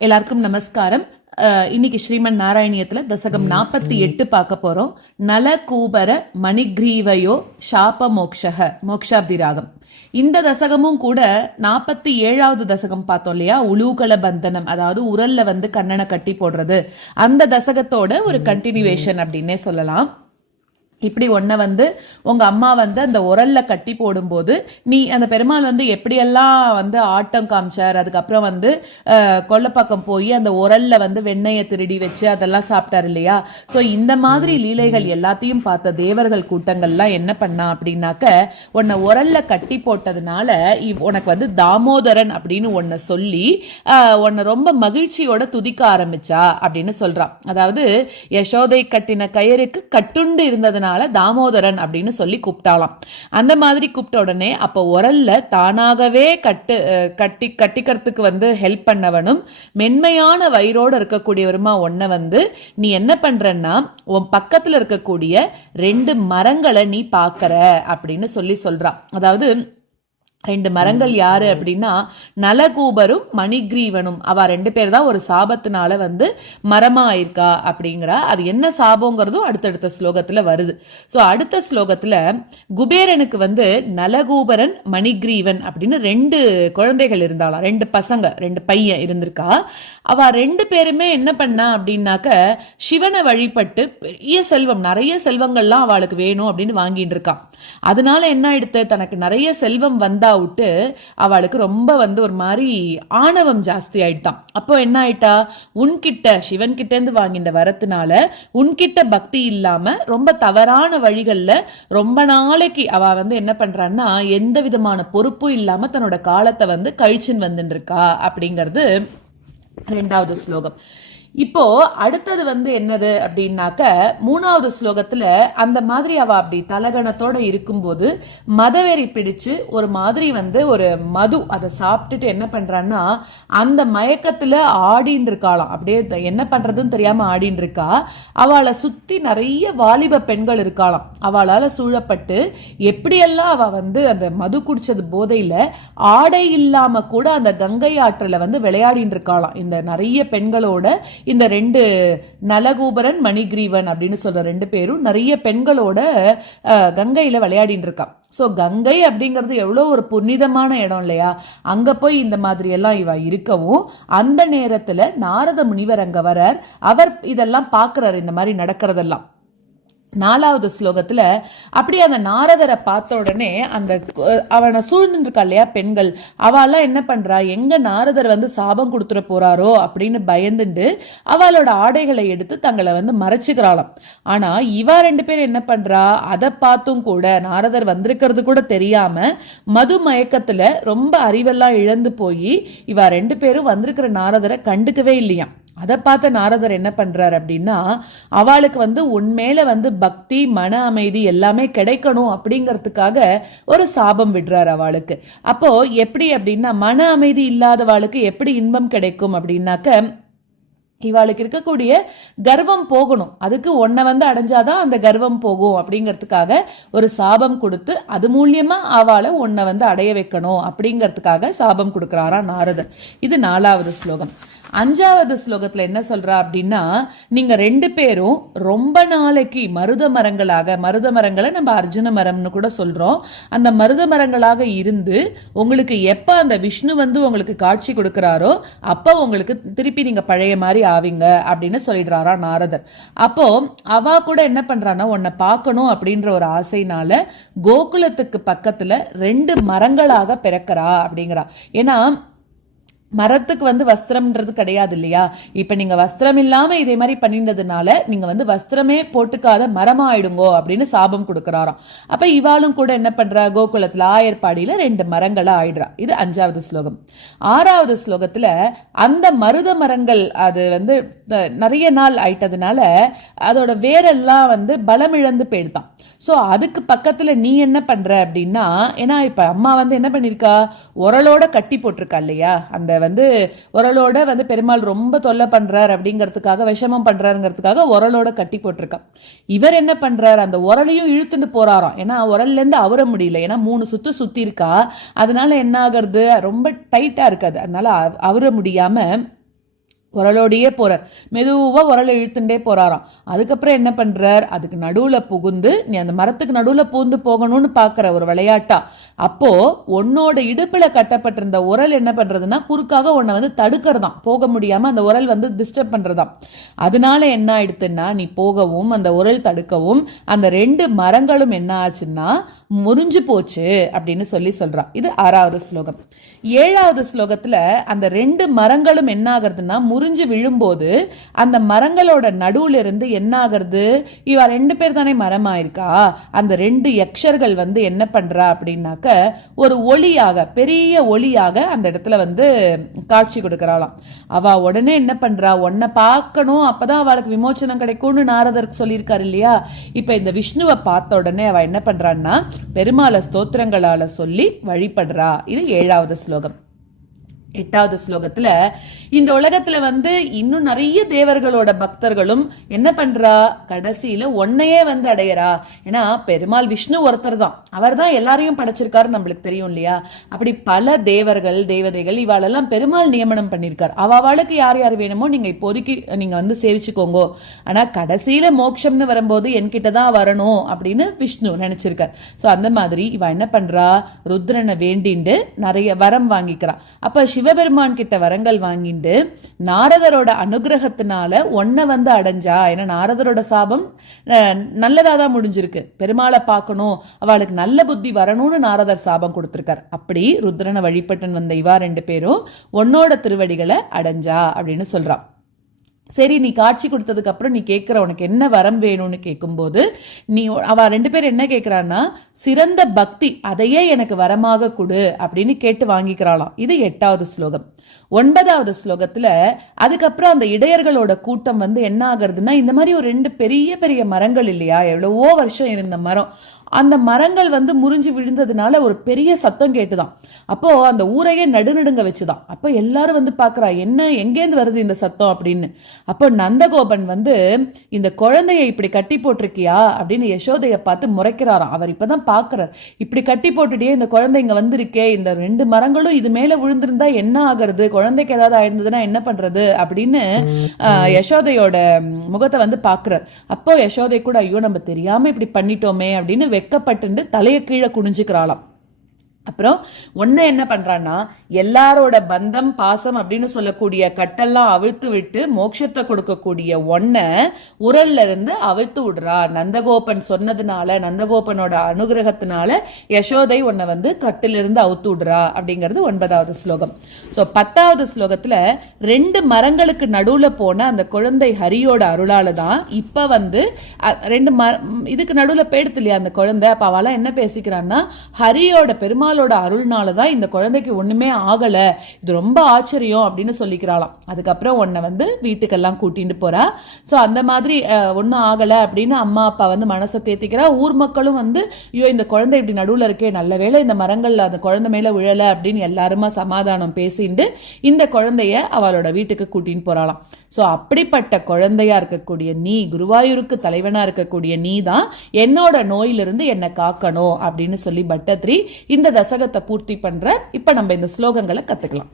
எல்லாருக்கும் நமஸ்காரம். இன்னைக்கு ஸ்ரீமன் நாராயணியத்துல தசகம் 48 பார்க்க போறோம். நல கூபர மணிக்ரீவயோ சாப மோக்ஷக மோக்ஷாப்தி ராகம். இந்த தசகமும் கூட 47வது தசகம் பார்த்தோம் இல்லையா, உலூகல பந்தனம், அதாவது உரல்ல கண்ணனை கட்டி போடுறது, அந்த தசகத்தோட ஒரு கண்டினியூவேஷன் அப்படின்னே சொல்லலாம். இப்படி ஒன்றை உங்க அம்மா அந்த உரல்ல கட்டி போடும்போது நீ அந்த பெருமாள் எப்படியெல்லாம் ஆட்டம் காமிச்சார், அதுக்கப்புறம் கொல்லப்பக்கம் போய் அந்த உரல்ல வெண்ணெயை திருடி வச்சு அதெல்லாம் சாப்பிட்டாரு இல்லையா. ஸோ இந்த மாதிரி லீலைகள் எல்லாத்தையும் பார்த்த தேவர்கள் கூட்டங்கள்லாம் என்ன பண்ணா அப்படின்னாக்க, உன்னை உரல்ல கட்டி போட்டதுனால உனக்கு தாமோதரன் அப்படின்னு ஒன்ன சொல்லி உன்னை ரொம்ப மகிழ்ச்சியோட துதிக்க ஆரம்பிச்சா அப்படின்னு சொல்றான். அதாவது யசோதை கட்டின கயிறுக்கு கட்டுண்டு இருந்ததுனால தாமோதரன் அப்படின்னு சொல்லி கூப்பிட்டாலாம். அந்த மாதிரி கூப்பிட்ட உடனே அப்ப உரல்ல தானாகவே கட்டிக்கிறதுக்கு ஹெல்ப் பண்ணவனும் மென்மையான வயிறோடு இருக்கக்கூடியவருமா ஒன்ன நீ என்ன பண்றன்னா, உன் பக்கத்துல இருக்கக்கூடிய 2 மரங்களை நீ பாக்கற அப்படின்னு சொல்றான். அதாவது 2 மரங்கள் யாரு அப்படின்னா நலகூபரும் மணிக்ரீவனும். அவ 2 பேர் தான் ஒரு சாபத்தினால மரமா ஆயிருக்கா அப்படிங்கிறா. அது என்ன சாபங்கிறதும் அடுத்தடுத்த ஸ்லோகத்துல வருது. சோ அடுத்த ஸ்லோகத்துல குபேரனுக்கு நலகூபரன் மணிக்ரீவன் அப்படின்னு 2 குழந்தைகள் இருந்தாலாம், 2 பசங்க, 2 பையன் இருந்திருக்கா. அவ 2 பேருமே என்ன பண்ணா அப்படின்னாக்க, சிவனை வழிபட்டு பெரிய செல்வம், நிறைய செல்வங்கள்லாம் அவளுக்கு வேணும் அப்படின்னு வாங்கிட்டு இருக்கான். அதனால என்ன ஆயிடுத்து, தனக்கு நிறைய செல்வம் வந்தா விட்டு அவளுக்கு ரொம்ப ஒரு மாதிரி ஆணவம் ஜாஸ்தி ஆயிட்டான். அப்போ என்ன ஆயிட்டா, உன்கிட்ட சிவன் கிட்ட இருந்து வாங்கிட்ட வரத்தினால உன்கிட்ட பக்தி இல்லாம ரொம்ப தவறான வழிகள்ல ரொம்ப நாளைக்கு அவ என்ன பண்றான்னா, எந்த விதமான பொறுப்பும் இல்லாம தன்னோட காலத்தை கழிச்சுன்னு இருக்கா அப்படிங்கிறது 2வது ஸ்லோகம். இப்போ அடுத்தது என்னது அப்படின்னாக்க, 3வது ஸ்லோகத்துல அந்த மாதிரி அவ அப்படி தலகணத்தோட இருக்கும்போது மதவெறி பிடிச்சு ஒரு மாதிரி ஒரு மது அதை சாப்பிட்டுட்டு என்ன பண்றான்னா, அந்த மயக்கத்துல ஆடின்னு இருக்காளாம். அப்படியே என்ன பண்றதுன்னு தெரியாம ஆடின்னு இருக்கா. அவளை சுத்தி நிறைய வாலிப பெண்கள் இருக்காளாம். அவளால சூழப்பட்டு எப்படியெல்லாம் அவ அந்த மது குடிச்சது போதையில ஆடை இல்லாம கூட அந்த கங்கை ஆற்றுல விளையாடின்னு இருக்காளாம். இந்த நிறைய பெண்களோட இந்த 2 நலகூபரன் மணிக்ரீவன் அப்படின்னு சொல்ற 2 பேரும் நிறைய பெண்களோட கங்கையில விளையாடிட்டு இருக்கான். சோ கங்கை அப்படிங்கிறது எவ்வளவு ஒரு புனிதமான இடம் இல்லையா. அங்க போய் இந்த மாதிரி எல்லாம் இவ இருக்கவும், அந்த நேரத்துல நாரத முனிவர் அங்க வரார். அவர் இதெல்லாம் பாக்குறாரு, இந்த மாதிரி நடக்கிறதெல்லாம். 4வது ஸ்லோகத்துல அப்படியே அந்த நாரதரை பார்த்த உடனே அந்த அவனை சூழ்ந்து இருக்கா இல்லையா பெண்கள், அவெல்லாம் என்ன பண்றா, எங்க நாரதர் சாபம் கொடுத்துட போறாரோ அப்படின்னு பயந்துண்டு அவளோட ஆடைகளை எடுத்து தங்களை மறைச்சுக்கிறாளாம். ஆனா இவ 2 பேர் என்ன பண்றா, அதை பார்த்தும் கூட நாரதர் வந்திருக்கிறது கூட தெரியாம மது மயக்கத்துல ரொம்ப அறிவெல்லாம் இழந்து போய் இவ 2 பேரும் வந்திருக்கிற நாரதரை கண்டுக்கவே இல்லையாம். அதை பார்த்த நாரதர் என்ன பண்றாரு அப்படின்னா, அவளுக்கு உண்மையில பக்தி, மன அமைதி எல்லாமே கிடைக்கணும் அப்படிங்கிறதுக்காக ஒரு சாபம் விடுறாரு அவளுக்கு. அப்போ எப்படி அப்படின்னா, மன அமைதி இல்லாதவாளுக்கு எப்படி இன்பம் கிடைக்கும் அப்படின்னாக்க, இவாளுக்கு இருக்கக்கூடிய கர்வம் போகணும். அதுக்கு ஒன்ன அடைஞ்சாதான் அந்த கர்வம் போகும் அப்படிங்கிறதுக்காக ஒரு சாபம் கொடுத்து அது மூலியமா அவளை ஒன்ன அடைய வைக்கணும் அப்படிங்கிறதுக்காக சாபம் கொடுக்கிறாரா நாரதர். இது 4வது ஸ்லோகம். 5வது ஸ்லோகத்துல என்ன சொல்றா அப்படின்னா, நீங்க 2 பேரும் ரொம்ப நாளைக்கு மருத மரங்களை நம்ம அர்ஜுன மரம்னு கூட சொல்றோம், அந்த மருத மரங்களாக இருந்து உங்களுக்கு எப்ப அந்த விஷ்ணு உங்களுக்கு காட்சி கொடுக்கிறாரோ அப்ப உங்களுக்கு திருப்பி நீங்க பழைய மாதிரி ஆவீங்க அப்படின்னு சொல்லிடுறாரா நாரதர். அப்போ அவ கூட என்ன பண்றான்னா, உன்னை பார்க்கணும் அப்படின்ற ஒரு ஆசைனால கோகுலத்துக்கு பக்கத்துல 2 மரங்களாக பிறக்கிறா அப்படிங்கிறா. ஏன்னா மரத்துக்கு வஸ்திரம்ன்றது கிடையாது இல்லையா. இப்ப நீங்க வஸ்திரம் இல்லாம இதே மாதிரி பண்ணின்றதுனால நீங்க வஸ்திரமே போட்டுக்காத மரமா ஆயிடுங்கோ அப்படின்னு சாபம் கொடுக்கிறாராம். அப்ப இவாளும் கூட என்ன பண்றா, கோகுலத்துல ஆயர்பாடியில 2 மரங்களா ஆயிடுறா. இது 5வது ஸ்லோகம். 6வது ஸ்லோகத்துல அந்த மருத மரங்கள் அது நிறைய நாள் ஆயிட்டதுனால அதோட வேரெல்லாம் பலம் இழந்து போயிடுதான். சோ அதுக்கு பக்கத்துல நீ என்ன பண்ற அப்படின்னா, ஏன்னா இப்ப அம்மா என்ன பண்ணிருக்கா, உரலோட கட்டி போட்டிருக்கா இல்லையா. அந்த உரலோட பெருமாள் ரொம்ப தொல்லை பண்றார் அப்படிங்கிறதுக்காக, விஷமம் பண்றாருங்கிறதுக்காக உரலோட கட்டி போட்டிருக்கா. இவர் என்ன பண்றாரு, அந்த உரலையும் இழுத்துட்டு போறாராம். ஏன்னா உரல்ல இருந்து அவர முடியல, ஏன்னா 3 சுத்தி இருக்கா. அதனால என்ன ஆகுறது, ரொம்ப டைட்டா இருக்காது, அதனால அவர முடியாம உரலோடையே போறார், மெதுவா உரலை இழுத்துட்டே போறாராம். அதுக்கப்புறம் என்ன பண்றார், அதுக்கு நடுவுல புகுந்து, நீ அந்த மரத்துக்கு நடுவுல பூந்து போகணும்னு பாக்குற ஒரு விளையாட்டா. அப்போ உன்னோட இடுப்புல கட்டப்பட்டிருந்த உரல் என்ன பண்றதுன்னா குறுக்காக உன்னை வந்து தடுக்கிறதாம், போக முடியாம அந்த உரல் வந்து டிஸ்டர்ப் பண்றதாம். அதனால என்ன ஆயிடுத்துன்னா நீ போகவும் அந்த உரல் தடுக்கவும் அந்த 2 மரங்களும் என்ன ஆச்சுன்னா முறிஞ்சு போச்சு அப்படின்னு சொல்றா. இது 6வது ஸ்லோகம். 7வது ஸ்லோகத்துல அந்த 2 மரங்களும் என்ன ஆகுறதுன்னா முறிஞ்சு விழும்போது அந்த மரங்களோட நடுவுல இருந்து என்ன ஆகுறது, இவ 2 பேர் தானே மரமாயிருக்கா, அந்த 2 யக்ஷர்கள் வந்து என்ன பண்றா அப்படின்னாக்க ஒரு ஒளியாக, பெரிய ஒளியாக அந்த இடத்துல வந்து காட்சி கொடுக்கறாளாம். அவ உடனே என்ன பண்றா, உன்னை பார்க்கணும் அப்பதான் அவளுக்கு விமோச்சனம் கிடைக்கும்னு நாரதருக்கு சொல்லியிருக்காரு இல்லையா. இப்ப இந்த விஷ்ணுவை பார்த்த உடனே அவ என்ன பண்றான்னா பெருமாளை ஸ்தோத்திரங்களால சொல்லி வழிபடுறா. இது 7வது ஸ்லோகம். 8வது ஸ்லோகத்துல இந்த உலகத்துல வந்து இன்னும் நிறைய தேவர்களோட பக்தர்களும் என்ன பண்றா, கடைசியில ஒன்னையே வந்து அடையறா. ஏன்னா பெருமாள் விஷ்ணு ஒருத்தர் தான், அவர் தான் எல்லாரையும் படைச்சிருக்காரு, நம்மளுக்கு தெரியும் இல்லையா. அப்படி பல தேவர்கள் தேவதைகள் இவாளெல்லாம் பெருமாள் நியமனம் பண்ணியிருக்கார். அவளுக்கு யார் யார் வேணுமோ நீங்க இப்போதைக்கு நீங்க வந்து சேவிச்சுக்கோங்க, ஆனா கடைசியில மோட்சம்னு வரும்போது என்கிட்டதான் வரணும் அப்படின்னு விஷ்ணு நினைச்சிருக்கார். சோ அந்த மாதிரி இவ என்ன பண்றா, ருத்ரனை வேண்டிண்டு நிறைய வரம் வாங்கிக்கிறா. அப்ப சிவபெருமான் கிட்ட வரங்கள் வாங்கிட்டு நாரதரோட அனுகிரகத்தினால ஒன்ன வந்து அடைஞ்சா. ஏன்னா நாரதரோட சாபம் நல்லதாதான் முடிஞ்சிருக்கு, பெருமாளை பார்க்கணும் அவளுக்கு நல்ல புத்தி வரணும்னு நாரதர் சாபம் கொடுத்திருக்கார். அப்படி ருத்ரனை வழிபட்டு வந்த இவா 2 பேரும் உன்னோட திருவடிகளை அடைஞ்சா அப்படின்னு சொல்றா. சரி, நீ காட்சி கொடுத்ததுக்கு அப்புறம் நீ கேட்கிற உனக்கு என்ன வரம் வேணும்னு கேட்கும்போது நீ அவ 2 பேர் என்ன கேட்கிறான்னா சிறந்த பக்தி, அதையே எனக்கு வரமாக கொடு அப்படின்னு கேட்டு வாங்கிக்கிறாளாம். இது 8வது ஸ்லோகம். 9வது ஸ்லோகத்துல அதுக்கப்புறம் அந்த இடையர்களோட கூட்டம் வந்து என்ன ஆகுறதுன்னா இந்த மாதிரி ஒரு 2 பெரிய பெரிய மரங்கள் இல்லையா, எவ்வளவோ வருஷம் இருந்த மரம், அந்த மரங்கள் வந்து முறிஞ்சு விழுந்ததுனால ஒரு பெரிய சத்தம் கேட்டுதான். அப்போ அந்த ஊரையே நடுநடுங்க வச்சுதான். அப்போ எல்லாரும் வந்து பாக்குறா, என்ன எங்கேருந்து வருது இந்த சத்தம் அப்படின்னு. அப்போ நந்தகோபன் வந்து இந்த குழந்தைய இப்படி கட்டி போட்டிருக்கியா அப்படின்னு யசோதைய பார்த்து முறைக்கிறாராம். அவர் இப்பதான் பாக்குறார், இப்படி கட்டி போட்டுட்டே இந்த குழந்தை இங்க வந்திருக்கே, இந்த 2 மரங்களும் இது மேல விழுந்திருந்தா என்ன ஆகுறது, குழந்தைக்கு ஏதாவது ஆயிருந்ததுன்னா என்ன பண்றது அப்படின்னு யசோதையோட முகத்தை வந்து பாக்குறார். அப்போ யசோதை கூட ஐயோ நம்ம தெரியாம இப்படி பண்ணிட்டோமே அப்படின்னு வெக்கப்பட்டு தலையை கீழே குனிஞ்சுக்கிறாளாம். அப்புறம் ஒன்னு என்ன பண்றான்னா எல்லாரோட பந்தம் பாசம் அப்படின்னு சொல்லக்கூடிய கட்டெல்லாம் அவிழ்த்து விட்டு மோட்சத்தை கொடுக்கக்கூடிய ஒன்ன உரல்ல இருந்து அவிழ்த்து விடுறா. நந்தகோபன் சொன்னதுனால, நந்தகோபனோட அனுகிரகத்தினால யசோதை உன்னை வந்து கட்டிலிருந்து அவுத்து விடுறா அப்படிங்கிறது 9வது ஸ்லோகம். சோ 10வது ஸ்லோகத்துல 2 மரங்களுக்கு நடுவுல போன அந்த குழந்தை ஹரியோட அருளால தான் இப்ப வந்து 2 இதுக்கு நடுவுல போயிடுத்து இல்லையா அந்த குழந்தை. அப்ப அவெல்லாம் என்ன பேசிக்கிறான்னா ஹரியோட பெருமாளோட அருள்னாலதான் இந்த குழந்தைக்கு ஒண்ணுமே ஆகல, இது ரொம்ப ஆச்சரியம் அப்படின்னு சொல்லிக்கிறாளாம். அதுக்கப்புறம் உன்னை வந்து வீட்டுக்கெல்லாம் கூட்டிட்டு போறா. சோ அந்த மாதிரி ஒன்னும் ஆகல அப்படின்னு அம்மா அப்பா வந்து மனசை தேத்திக்கிறா. ஊர் மக்களும் வந்து ஐயோ இந்த குழந்தை இப்படி நடுவுல இருக்கே, நல்ல வேளை இந்த மரங்கள்ல அந்த குழந்தை மேல விழல அப்படின்னு எல்லாருமா சமாதானம் பேசிட்டு இந்த குழந்தைய அவளோட வீட்டுக்கு கூட்டின்னு போறாளாம். சோ அப்படிப்பட்ட குழந்தையா இருக்கக்கூடிய நீ, குருவாயூருக்கு தலைவனா இருக்கக்கூடிய நீ தான் என்னோட நோயிலிருந்து என்னை காக்கணும் அப்படின்னு சொல்லி பட்டத்ரி இந்த தசகத்தை பூர்த்தி பண்ற. இப்ப நம்ம இந்த ஸ்லோகங்களை கத்துக்கலாம்.